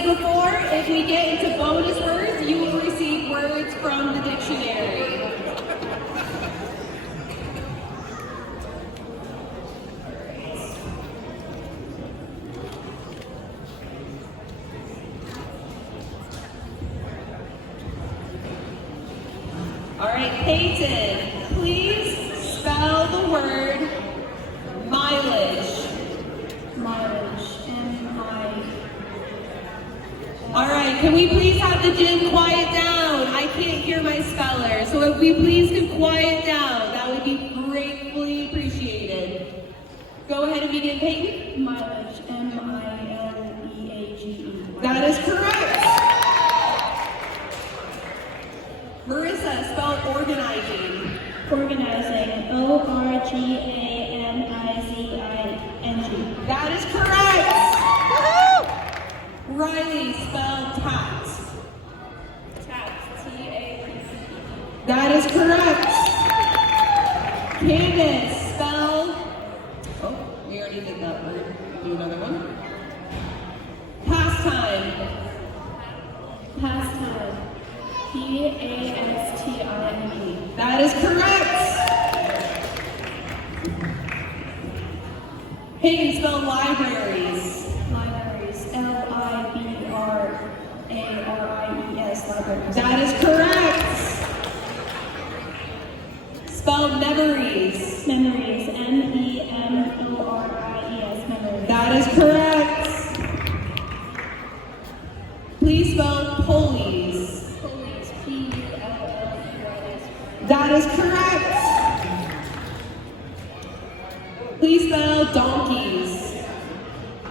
as before, if we get into bonus words, you will receive words from the dictionary. All right, Peyton, please spell the word mileage. Mileage. M-I. All right, can we please have the gym quiet down? I can't hear my speller, so if we please could quiet down, that would be gratefully appreciated. Go ahead and begin, Peyton. Mileage. M-I-L-E-A-G-E. That is correct. Marissa, spell organizing. Organizing. O-R-G-A-N-I-Z-I-N-G. That is correct. Riley, spell tax. Tax. T-A-X. That is correct. Candace, spell. Oh, we already did that word. Do another one. Pastime. Pastime. P-A-S-T-I-M-E. That is correct. Peyton, spell libraries. Libraries. L-I-B-R-A-R-I-E-S. Libraries. That is correct. Spell memories. Memories. M-E-M-O-R-I-E-S. Memories. That is correct. Please spell pulleys. Pulleys. P-U-L-L-E-Y-S. That is correct. Please spell donkeys.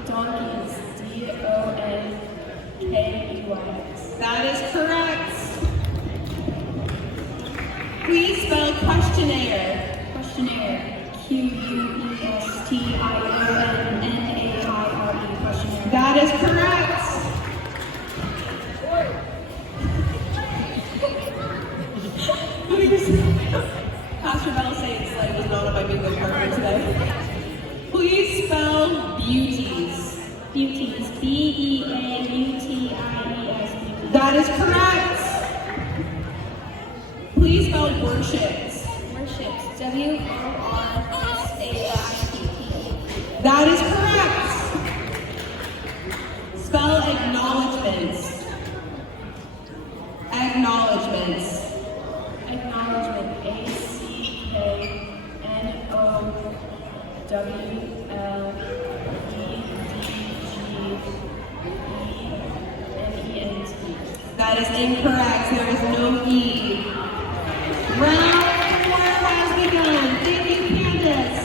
Donkeys. D-O-N-K-E-Y-S. That is correct. Please spell questionnaire. Questionnaire. Q-U-E-S-T-I-O-N-N-A-I-R-E. Questionnaire. That is correct. Pastor Bell saying slay was not on my bingo card today. Please spell beauties. Beauties. B-E-A-U-T-I-E-S. Beauties. That is correct. Please spell worships. Worships. W-O-R-S-A-I-P-P. That is correct. Spell acknowledgements. Acknowledgements. Acknowledgement. A-C-K-N-O-W-L-E-D-G-E-M-E-N-T. That is incorrect. There is no E. Round 4 has begun. Thank you, Candace.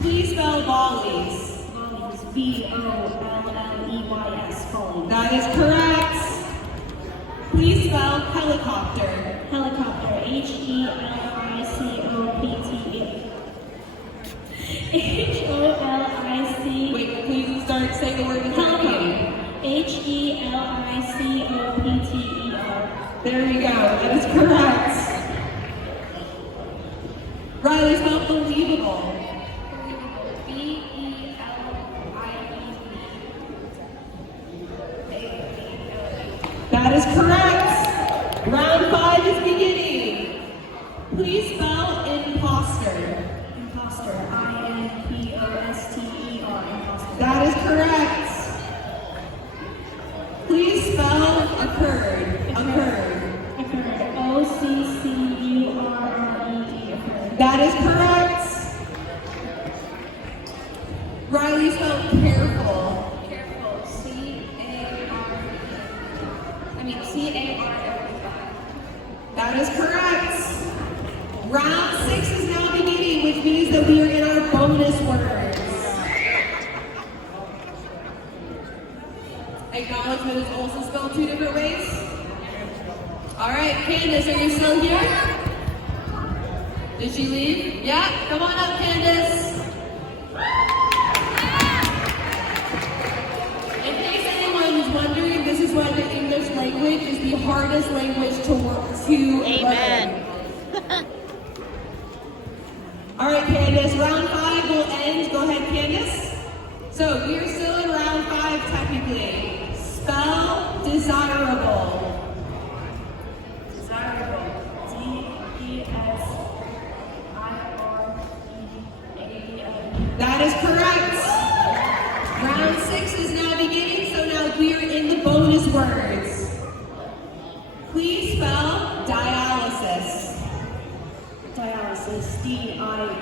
Please spell volleys. Volleys. V-O-L-L-E-Y-S. Volleys. That is correct. Please spell helicopter. Helicopter. H-E-L-I-C-O-P-T-E. H-O-L-I-C. Wait, please start saying the word in Helicopter. H-E-L-I-C-O-P-T-E-R. There you go. That is correct. Riley, spell believable. B-E-L-I-E-V-A-L-E. That is correct. Round 5 is beginning. Please spell imposter. Imposter. I-N-P-O-S-T-E-R. Imposter. That is correct. Please spell occurred. Occurred. Occurred. O-C-C-U-R-R-E-D. Occurred. That is correct. Riley, spell careful. Careful. C-A-R-C-A-R-F-Y. That is correct. Round 6 is now beginning, which means that we are in our bonus words. Acknowledgement is also spelled 2 different ways. All right, Candace, are you still here? Did she leave? Yeah, come on up, Candace. In case anyone's wondering, this is why the English language is the hardest language to learn. All right, Candace, round 5 will end. Go ahead, Candace. So we are still in round words. Please spell dialysis. Dialysis. D-I-A-L-Y-S-I-S.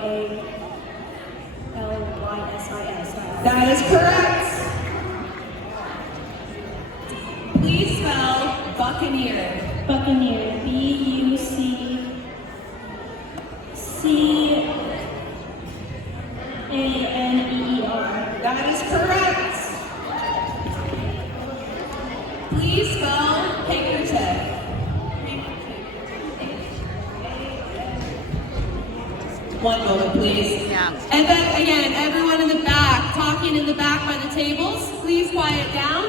That is correct. Please spell buccaneer. Buccaneer. B-U-C-C-A-N-E-E-R. That is correct. Please spell handkerchief. One moment, please. Yeah. And then again, everyone in the back, talking in the back by the tables, please quiet down.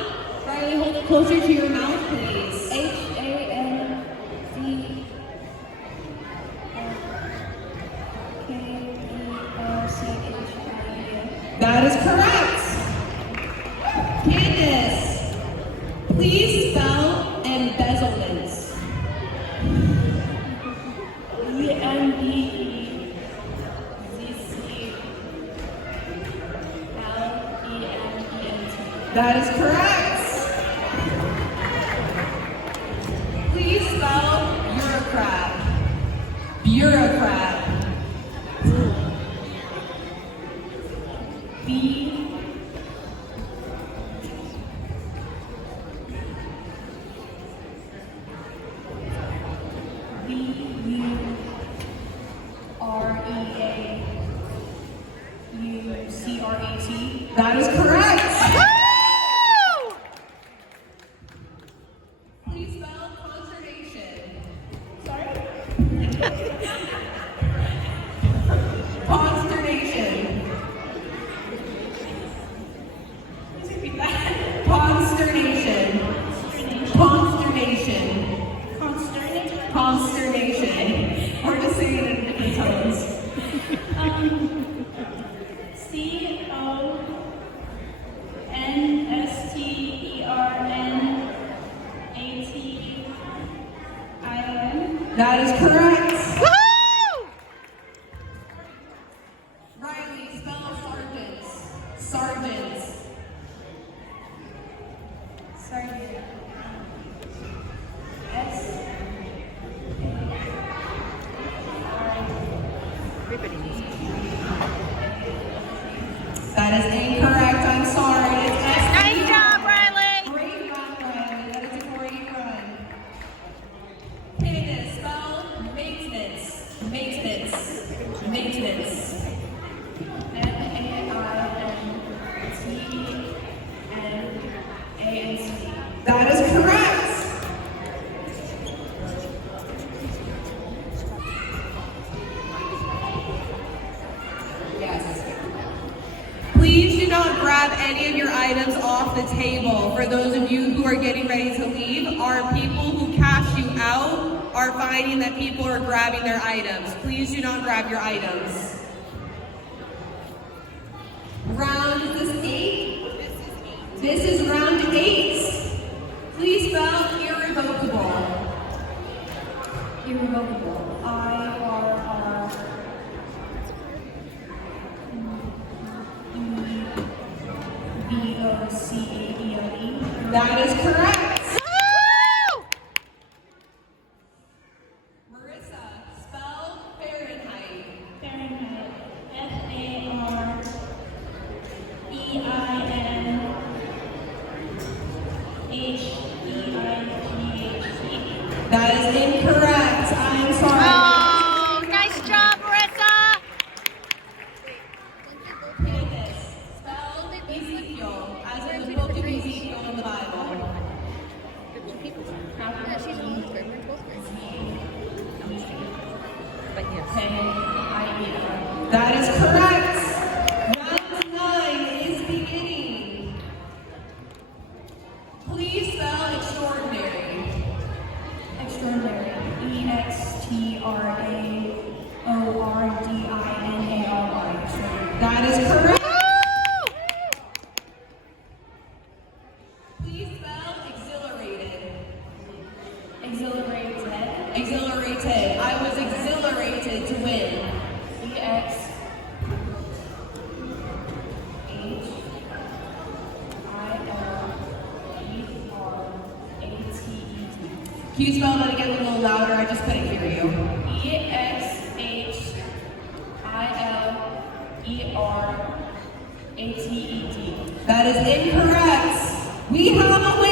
Riley, hold it closer to your mouth, please. H-A-N-D-K-E-R-C-H-I-A. That is correct. Candace, please spell embezzlements. E-M-B-E-Z-C-L-E-M-E-N-T. That is correct. Please spell bureaucrat. Bureaucrat. B B U R E A U C R A T. That is correct. Please spell consternation. Sorry? Consternation. Please repeat that. Consternation. Consternation. Consternation. Consternation. We're just saying it in different tones. C-O-N-S-T-E-R-N-A-T-I-N. That is correct. Riley, spell sergeants. Sergeants. Sergeant. Everybody needs it. That is incorrect. I'm sorry. It's S. Nice job, Riley. Great run, Riley. That is a great run. Candace, spell maintenance. Maintenance. Maintenance. M-A-I-N-T-N-A-N-C. That is correct. Yes. Please do not grab any of your items off the table. For those of you who are getting ready to leave, our people who cash you out are finding that people are grabbing their items. Please do not grab your items. Round, is this 8? This is round 8. Please spell irrevocable. Irrevocable. I-R-R-E-V-O-C-A-B-L-E. That is correct. Marissa, spell Fahrenheit. Fahrenheit. F-A-R-E-I-N-H-E-I-G-H-T. That is incorrect. I'm sorry. Oh, nice job, Marissa. Candace, spell Ezekiel, as in the book of Ezekiel in the Bible. Yeah, she's almost good. We're both good. But yes. K-I-E-R. That is correct. Round 9 is beginning. Please spell extraordinary. Extraordinary. E-X-T-R-A-O-R-D-I-N-A-R-Y. That is correct. Please spell exhilarated. Exhilarated. Exhilarated. I was exhilarated to win. E-X-H-I-L-E-R-A-T-E-D. Can you spell that again a little louder? I just couldn't hear you. EXHILERATED. That is incorrect. We have a winner.